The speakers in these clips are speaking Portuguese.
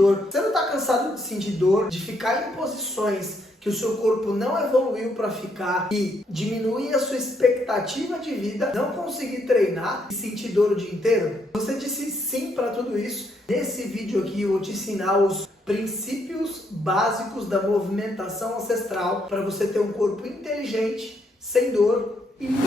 dor. Você não está cansado de sentir dor, de ficar em posições que o seu corpo não evoluiu para ficar e diminuir a sua expectativa de vida, não conseguir treinar e sentir dor o dia inteiro? Você disse sim para tudo isso. Nesse vídeo aqui eu vou te ensinar os princípios básicos da movimentação ancestral para você ter um corpo inteligente, sem dor e livre.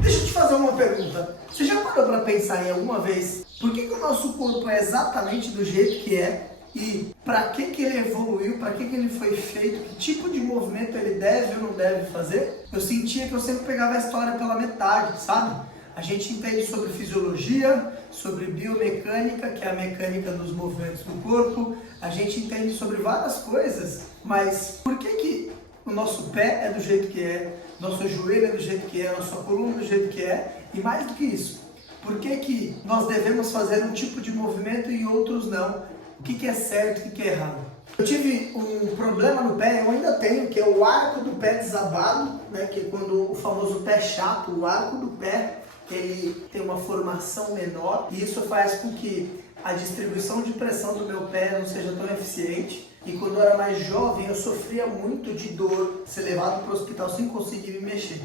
Deixa eu te fazer uma pergunta. Você já parou para pensar em alguma vez por que o nosso corpo é exatamente do jeito que é? E para que ele evoluiu, para que ele foi feito, que tipo de movimento ele deve ou não deve fazer? Eu sentia que eu sempre pegava a história pela metade, sabe? A gente entende sobre fisiologia, sobre biomecânica, que é a mecânica dos movimentos do corpo. A gente entende sobre várias coisas, mas por que o nosso pé é do jeito que é, nosso joelho é do jeito que é, nossa coluna é do jeito que é? E mais do que isso, por que nós devemos fazer um tipo de movimento e outros não? O que é certo e o que é errado? Eu tive um problema no pé, eu ainda tenho, que é o arco do pé desabado, né? Que é quando o famoso pé chato, o arco do pé, ele tem uma formação menor e isso faz com que a distribuição de pressão do meu pé não seja tão eficiente. E quando eu era mais jovem, eu sofria muito de dor, ser levado para o hospital sem conseguir me mexer.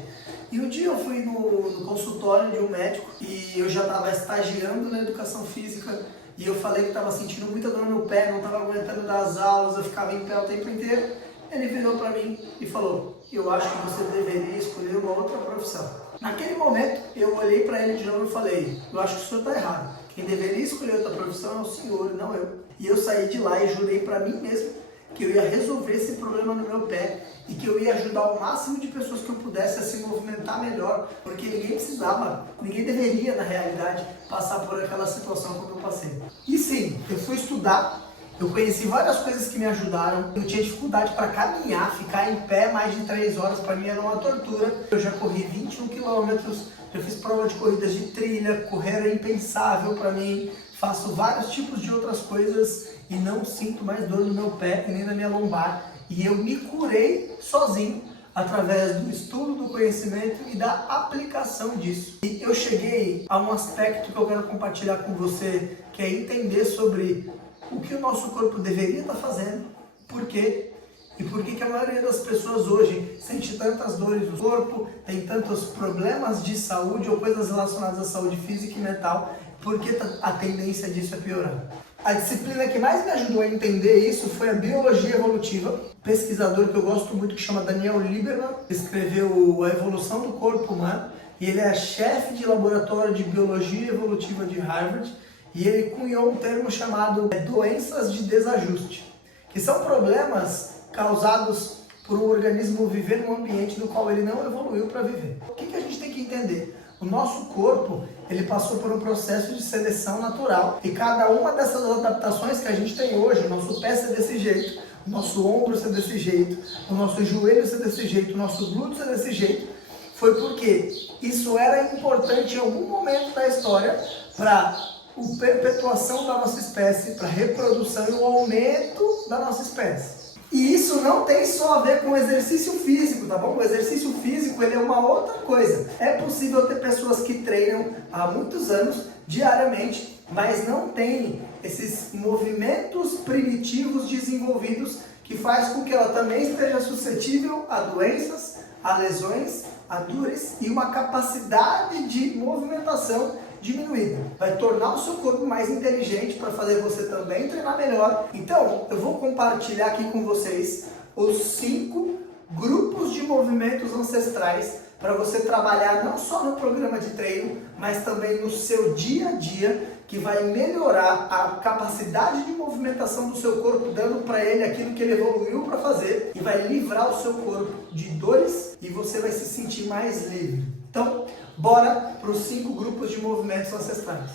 E um dia eu fui no consultório de um médico e eu já estava estagiando na educação física. E eu falei que estava sentindo muita dor no pé, não estava aguentando dar as aulas, eu ficava em pé o tempo inteiro. Ele virou para mim e falou: eu acho que você deveria escolher uma outra profissão. Naquele momento, eu olhei para ele de novo e falei: eu acho que o senhor está errado. Quem deveria escolher outra profissão é o senhor, não eu. E eu saí de lá e jurei para mim mesmo que eu ia resolver esse problema no meu pé e que eu ia ajudar o máximo de pessoas que eu pudesse a se movimentar melhor, porque ninguém precisava, ninguém deveria, na realidade, passar por aquela situação como eu passei. E sim, eu fui estudar, eu conheci várias coisas que me ajudaram, eu tinha dificuldade para caminhar, ficar em pé mais de 3 horas para mim era uma tortura. Eu já corri 21 quilômetros, eu fiz prova de corridas de trilha, correr era impensável para mim, faço vários tipos de outras coisas e não sinto mais dor no meu pé e nem na minha lombar. E eu me curei sozinho, através do estudo, do conhecimento e da aplicação disso. E eu cheguei a um aspecto que eu quero compartilhar com você, que é entender sobre o que o nosso corpo deveria estar fazendo, por quê, e por que a maioria das pessoas hoje sente tantas dores no corpo, tem tantos problemas de saúde ou coisas relacionadas à saúde física e mental, porque a tendência disso é piorar. A disciplina que mais me ajudou a entender isso foi a biologia evolutiva. Um pesquisador que eu gosto muito, que chama Daniel Lieberman, escreveu A Evolução do Corpo Humano, e ele é chefe de laboratório de biologia evolutiva de Harvard, e ele cunhou um termo chamado doenças de desajuste, que são problemas causados por um organismo viver num ambiente no qual ele não evoluiu para viver. O que a gente tem que entender? O nosso corpo, ele passou por um processo de seleção natural e cada uma dessas adaptações que a gente tem hoje, o nosso pé ser desse jeito, o nosso ombro ser desse jeito, o nosso joelho ser desse jeito, o nosso glúteo ser desse jeito, foi porque isso era importante em algum momento da história para a perpetuação da nossa espécie, para a reprodução e o aumento da nossa espécie. E isso não tem só a ver com o exercício físico, tá bom? O exercício físico, ele é uma outra coisa. É possível ter pessoas que treinam há muitos anos, diariamente, mas não têm esses movimentos primitivos desenvolvidos que faz com que ela também esteja suscetível a doenças, a lesões, a dores e uma capacidade de movimentação diminuída. Vai tornar o seu corpo mais inteligente para fazer você também treinar melhor. Então, eu vou compartilhar aqui com vocês os 5 grupos de movimentos ancestrais para você trabalhar não só no programa de treino, mas também no seu dia a dia, que vai melhorar a capacidade de movimentação do seu corpo, dando para ele aquilo que ele evoluiu para fazer e vai livrar o seu corpo de dores e você vai se sentir mais livre. Então, bora para os 5 grupos de movimentos ancestrais.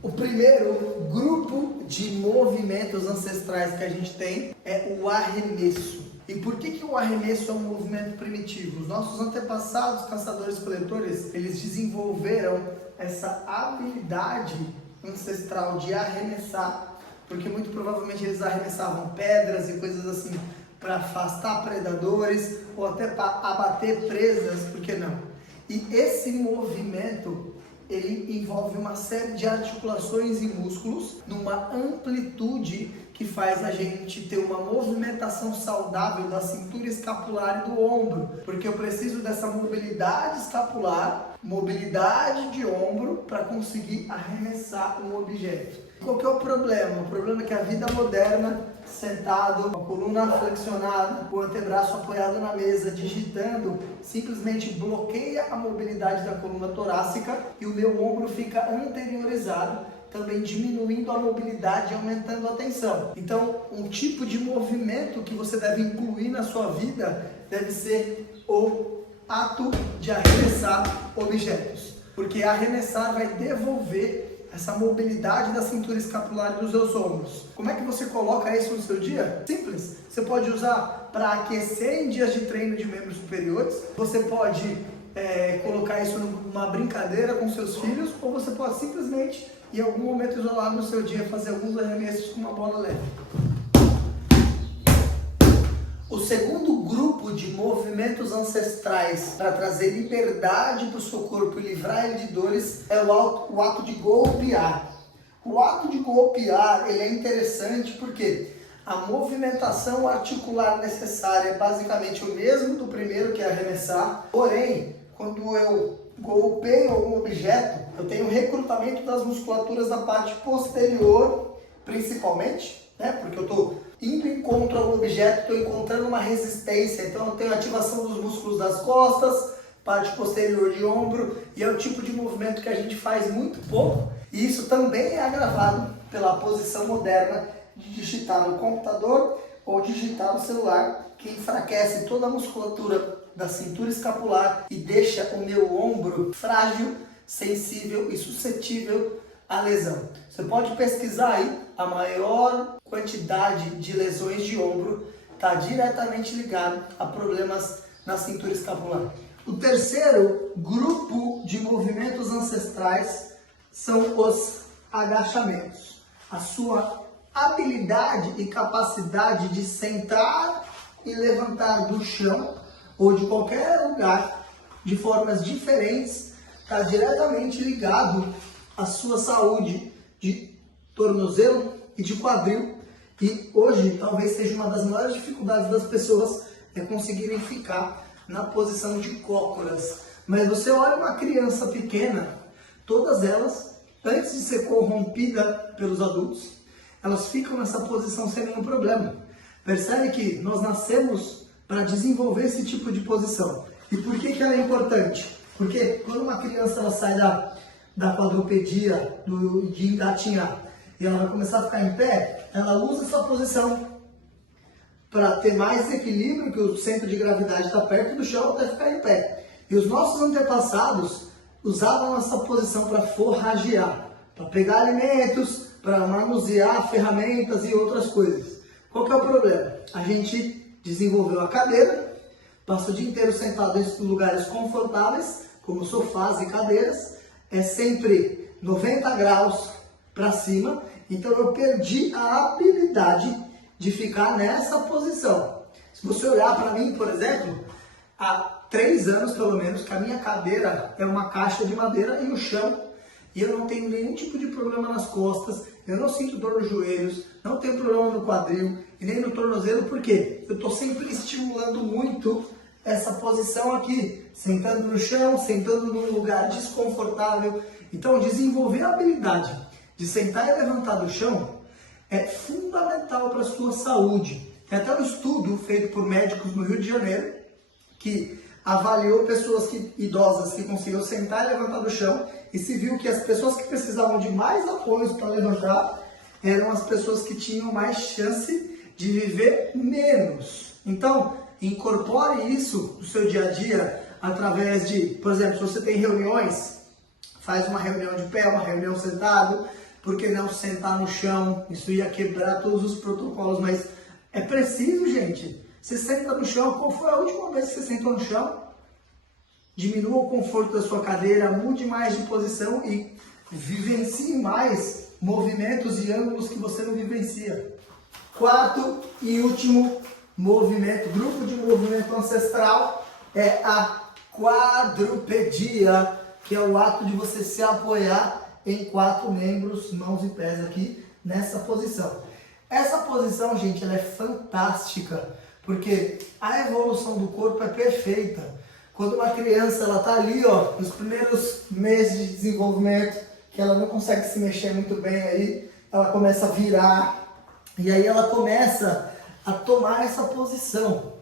O primeiro grupo de movimentos ancestrais que a gente tem é o arremesso. E por que o arremesso é um movimento primitivo? Os nossos antepassados, caçadores-coletores, eles desenvolveram essa habilidade ancestral de arremessar, porque muito provavelmente eles arremessavam pedras e coisas assim para afastar predadores ou até para abater presas, por que não? E esse movimento, ele envolve uma série de articulações e músculos numa amplitude que faz a gente ter uma movimentação saudável da cintura escapular e do ombro, porque eu preciso dessa mobilidade escapular, mobilidade de ombro para conseguir arremessar um objeto. Qual que é o problema? O problema é que a vida moderna, sentado, com a coluna flexionada, com o antebraço apoiado na mesa, digitando, simplesmente bloqueia a mobilidade da coluna torácica e o meu ombro fica anteriorizado, também diminuindo a mobilidade e aumentando a tensão. Então, um tipo de movimento que você deve incluir na sua vida deve ser o ato de arremessar objetos, porque arremessar vai devolver essa mobilidade da cintura escapular e dos seus ombros. Como é que você coloca isso no seu dia? Simples. Você pode usar para aquecer em dias de treino de membros superiores, você pode colocar isso numa brincadeira com seus filhos, ou você pode simplesmente, em algum momento isolado no seu dia, fazer alguns arremessos com uma bola leve. O segundo grupo de movimentos ancestrais para trazer liberdade para o seu corpo e livrar ele de dores é o ato de golpear. O ato de golpear ele é interessante porque a movimentação articular necessária é basicamente o mesmo do primeiro, que é arremessar, porém, quando eu golpeio algum objeto, eu tenho recrutamento das musculaturas da parte posterior, principalmente, né? Porque eu estou indo em contra ao objeto, estou encontrando uma resistência, então eu tenho ativação dos músculos das costas, parte posterior de ombro, e é o tipo de movimento que a gente faz muito pouco, e isso também é agravado pela posição moderna de digitar no computador ou digitar no celular, que enfraquece toda a musculatura da cintura escapular e deixa o meu ombro frágil, sensível e suscetível à lesão. Você pode pesquisar aí, a maior quantidade de lesões de ombro está diretamente ligado a problemas na cintura escapular. O terceiro grupo de movimentos ancestrais são os agachamentos. A sua habilidade e capacidade de sentar e levantar do chão ou de qualquer lugar de formas diferentes está diretamente ligado à sua saúde de tornozelo e de quadril. E hoje talvez seja uma das maiores dificuldades das pessoas conseguirem ficar na posição de cócoras. Mas você olha uma criança pequena, todas elas, antes de ser corrompida pelos adultos, elas ficam nessa posição sem nenhum problema. Percebe que nós nascemos para desenvolver esse tipo de posição. E por que ela é importante? Porque quando uma criança ela sai da quadrupedia, de engatinhar, e ela vai começar a ficar em pé, ela usa essa posição para ter mais equilíbrio, que o centro de gravidade está perto do chão até ficar em pé. E os nossos antepassados usavam essa posição para forragear, para pegar alimentos, para manusear ferramentas e outras coisas. Qual que é o problema? A gente desenvolveu a cadeira, passa o dia inteiro sentado em lugares confortáveis, como sofás e cadeiras, é sempre 90 graus para cima, então eu perdi a habilidade de ficar nessa posição. Se você olhar para mim, por exemplo, há 3 anos pelo menos, que a minha cadeira é uma caixa de madeira e o chão, e eu não tenho nenhum tipo de problema nas costas, eu não sinto dor nos joelhos, não tenho problema no quadril e nem no tornozelo, porque eu estou sempre estimulando muito essa posição aqui, sentando no chão, sentando num lugar desconfortável. Então, desenvolver a habilidade de sentar e levantar do chão é fundamental para a sua saúde. Tem até um estudo feito por médicos no Rio de Janeiro que avaliou pessoas idosas que conseguiam sentar e levantar do chão e se viu que as pessoas que precisavam de mais apoios para levantar eram as pessoas que tinham mais chance de viver menos. Então, incorpore isso no seu dia a dia através de, por exemplo, se você tem reuniões, faz uma reunião de pé, uma reunião sentado. Por que não sentar no chão? Isso ia quebrar todos os protocolos, mas é preciso, gente. Você senta no chão. Qual foi a última vez que você sentou no chão? Diminua o conforto da sua cadeira, mude mais de posição e vivencie mais movimentos e ângulos que você não vivencia. Quarto e último grupo de movimento ancestral é a quadrupedia. que é o ato de você se apoiar em 4 membros, mãos e pés aqui, nessa posição. Essa posição, gente, ela é fantástica, porque a evolução do corpo é perfeita. Quando uma criança, ela tá ali, ó, nos primeiros meses de desenvolvimento, que ela não consegue se mexer muito bem aí, ela começa a virar, e aí ela começa a tomar essa posição.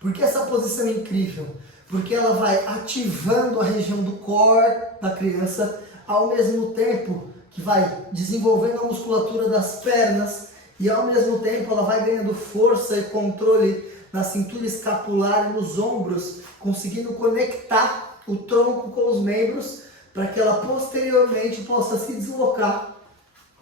Por que essa posição é incrível? Porque ela vai ativando a região do core da criança, ao mesmo tempo que vai desenvolvendo a musculatura das pernas, e ao mesmo tempo ela vai ganhando força e controle na cintura escapular e nos ombros, conseguindo conectar o tronco com os membros, para que ela posteriormente possa se deslocar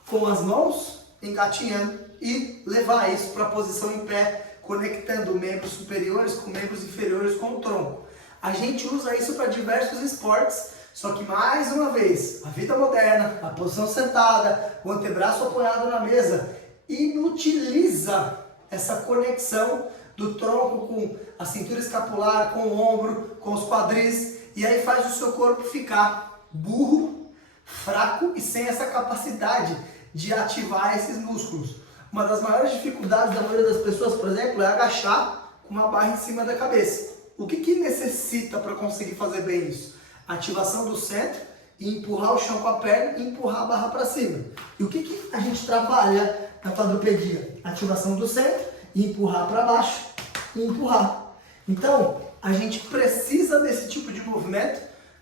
com as mãos, engatinhando, e levar isso para a posição em pé, conectando membros superiores com membros inferiores com o tronco. A gente usa isso para diversos esportes, só que mais uma vez, a vida moderna, a posição sentada, o antebraço apoiado na mesa, inutiliza essa conexão do tronco com a cintura escapular, com o ombro, com os quadris, e aí faz o seu corpo ficar burro, fraco e sem essa capacidade de ativar esses músculos. Uma das maiores dificuldades da maioria das pessoas, por exemplo, é agachar com uma barra em cima da cabeça. O que necessita para conseguir fazer bem isso? Ativação do centro e empurrar o chão com a perna e empurrar a barra para cima. E o que a gente trabalha na quadrupedia? Ativação do centro e empurrar para baixo e empurrar. Então, a gente precisa desse tipo de movimento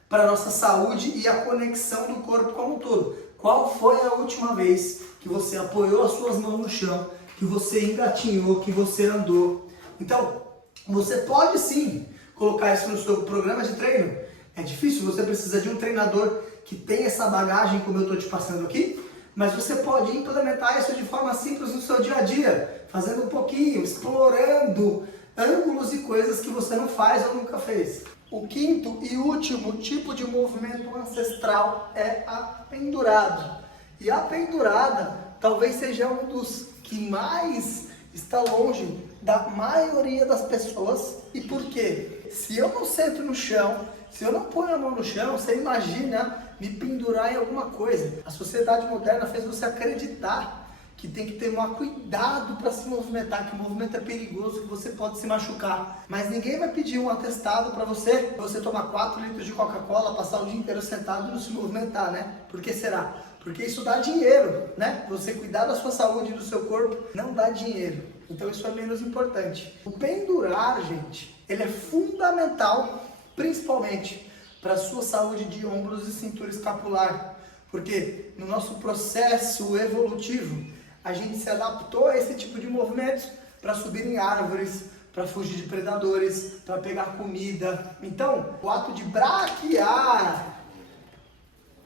para a nossa saúde e a conexão do corpo como um todo. Qual foi a última vez que você apoiou as suas mãos no chão, que você engatinhou, que você andou? Então, você pode sim colocar isso no seu programa de treino. É difícil, você precisa de um treinador que tenha essa bagagem como eu estou te passando aqui, mas você pode implementar isso de forma simples no seu dia a dia, fazendo um pouquinho, explorando ângulos e coisas que você não faz ou nunca fez. O quinto e último tipo de movimento ancestral é a pendurada. E a pendurada talvez seja um dos que mais está longe da maioria das pessoas. E por quê? Se eu não sento no chão, se eu não ponho a mão no chão, você imagina me pendurar em alguma coisa. A sociedade moderna fez você acreditar que tem que ter um cuidado para se movimentar, que o movimento é perigoso, que você pode se machucar. Mas ninguém vai pedir um atestado para você tomar 4 litros de Coca-Cola, passar o dia inteiro sentado e não se movimentar, né? Por que será? Porque isso dá dinheiro, né? Você cuidar da sua saúde e do seu corpo não dá dinheiro. Então isso é menos importante. O pendurar, gente, ele é fundamental, principalmente para a sua saúde de ombros e cintura escapular. Porque no nosso processo evolutivo, a gente se adaptou a esse tipo de movimentos para subir em árvores, para fugir de predadores, para pegar comida. Então, o ato de braquear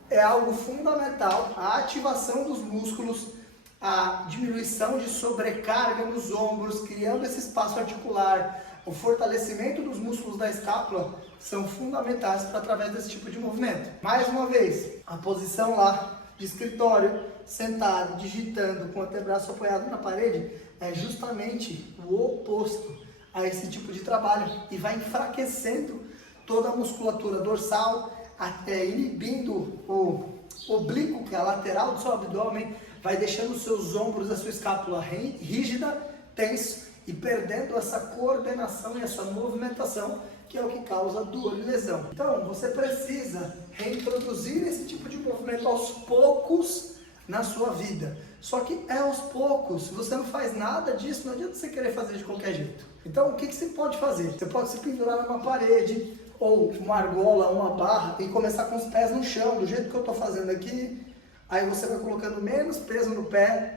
é algo fundamental. A ativação dos músculos, a diminuição de sobrecarga nos ombros, criando esse espaço articular, o fortalecimento dos músculos da escápula são fundamentais para através desse tipo de movimento. Mais uma vez, a posição lá de escritório, sentado, digitando, com o antebraço apoiado na parede, é justamente o oposto a esse tipo de trabalho e vai enfraquecendo toda a musculatura dorsal, até inibindo o oblíquo, que é a lateral do seu abdômen, vai deixando os seus ombros, a sua escápula rígida, tenso e perdendo essa coordenação e essa movimentação, que é o que causa dor e lesão. Então, você precisa reintroduzir esse tipo de movimento aos poucos na sua vida. Só que é aos poucos. Se você não faz nada disso, não adianta você querer fazer de qualquer jeito. Então, o que você pode fazer? Você pode se pendurar numa parede, ou uma argola, uma barra, e começar com os pés no chão, do jeito que eu estou fazendo aqui. Aí você vai colocando menos peso no pé,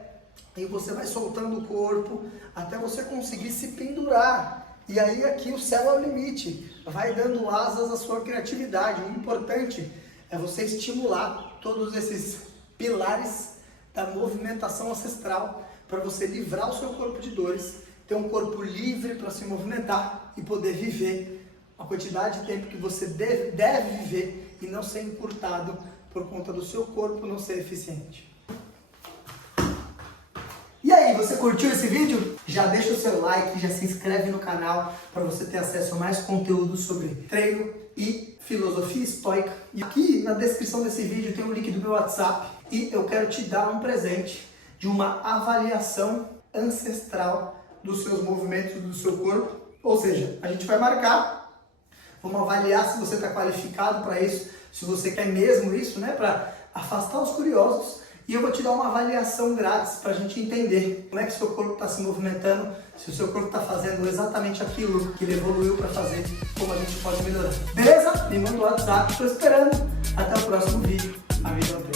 e você vai soltando o corpo, até você conseguir se pendurar. E aí aqui o céu é o limite, vai dando asas à sua criatividade. O importante é você estimular todos esses pilares da movimentação ancestral para você livrar o seu corpo de dores, ter um corpo livre para se movimentar e poder viver a quantidade de tempo que você deve viver e não ser encurtado por conta do seu corpo não ser eficiente. E aí, você curtiu esse vídeo? Já deixa o seu like, já se inscreve no canal para você ter acesso a mais conteúdo sobre treino e filosofia estoica. E aqui na descrição desse vídeo tem o link do meu WhatsApp e eu quero te dar um presente de uma avaliação ancestral dos seus movimentos do seu corpo. Ou seja, a gente vai marcar, vamos avaliar se você está qualificado para isso, se você quer mesmo isso, né, para afastar os curiosos. E eu vou te dar uma avaliação grátis para a gente entender como é que o seu corpo está se movimentando, se o seu corpo está fazendo exatamente aquilo que ele evoluiu para fazer, como a gente pode melhorar. Beleza? Me manda o WhatsApp, estou esperando. Até o próximo vídeo. A vida é